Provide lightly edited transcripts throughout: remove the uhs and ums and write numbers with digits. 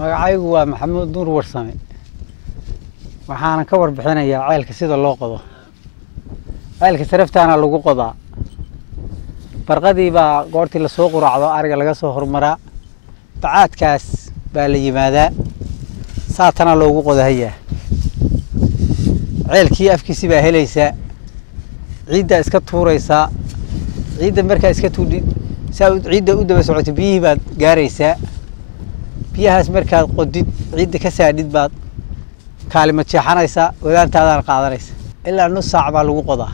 magacaygu waa Maxamuud Nuur Warsame waxaan ka warbixinayaa ceelka sida loo qodo ceelka saraftaana lagu qodaa barqadii baa goortii la soo quraacdo ariga laga soo hormaraa bacaadkaas baa la yimaadaa saatana loogu qodayaa ceelkii afkiisi baa helaysa ciidda iska tuuraysa ciidda markaa iska tuudid ciidda u daba socotay biyihii baad gaaraysaa biyahaas markaad qodid ciidda ka saadhid baad kaalimo jeexanaysa wadaantaadana qaadanaysa ilaa nus saac baa lagu qodaa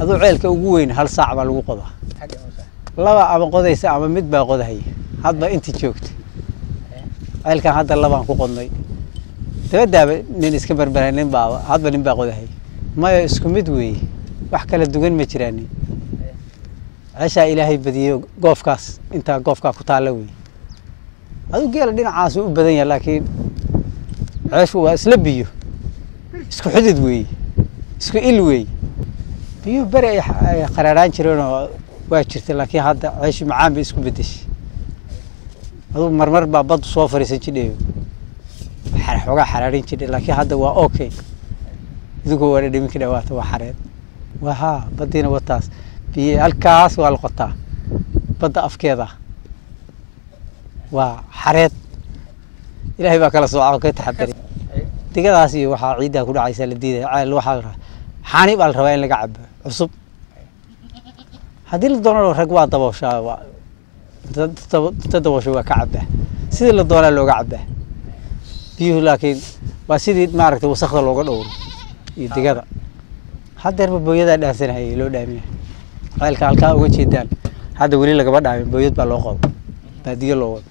aduu ceelka ugu weyn hal saac baa lagu qodaa laba ama qodaysa ama mid baa qodahaya hadba intii joogta ceelkan hadda labaan ku qodnay dabadaaba nin iska barbaray nin baa hadba nin baa qodahaya maya isku mid weeye wax kala duwan ma jiraan ceesha ilaahay badiyo goofkaas inta goofka ku taala weeye aduu geela dhinacaas u badan yahay laakiin ceeshu waa isla biyo isku xidid weeye isku il weeye biyo bari ay qaraaraan jireen oo waa jirtay laakiin hadda ceeshu macaan bay isku bedeshay aduu marmar baa bad soo fariisan jiray xogaa xaraarin jiray laakiin hadda waa okay idigu waa dhimin kara waa xareed waha badina wataas biyo halkaas waa la qotaa badda afkeeda waa xareed ilaahay baa kala soo ka taxadari digadaas iyo waxa ciidan ku dhacaysa la diiday ceel waxa xaani baa la rabaa in laga cabo cusub hadii la doono rag waa dabooshaa daboosho waa ka cabaa sidii la doonaa looga cabaa biyo laakiin waa sidii maaragtay wasaqda looga dhowro iyo digada hadeerba booyada dhaasanayay loo dhaamiyo ceelka halka uga jeedaan hadda wali laga dhaamin booyad baa loo qodo baadiyo loo wado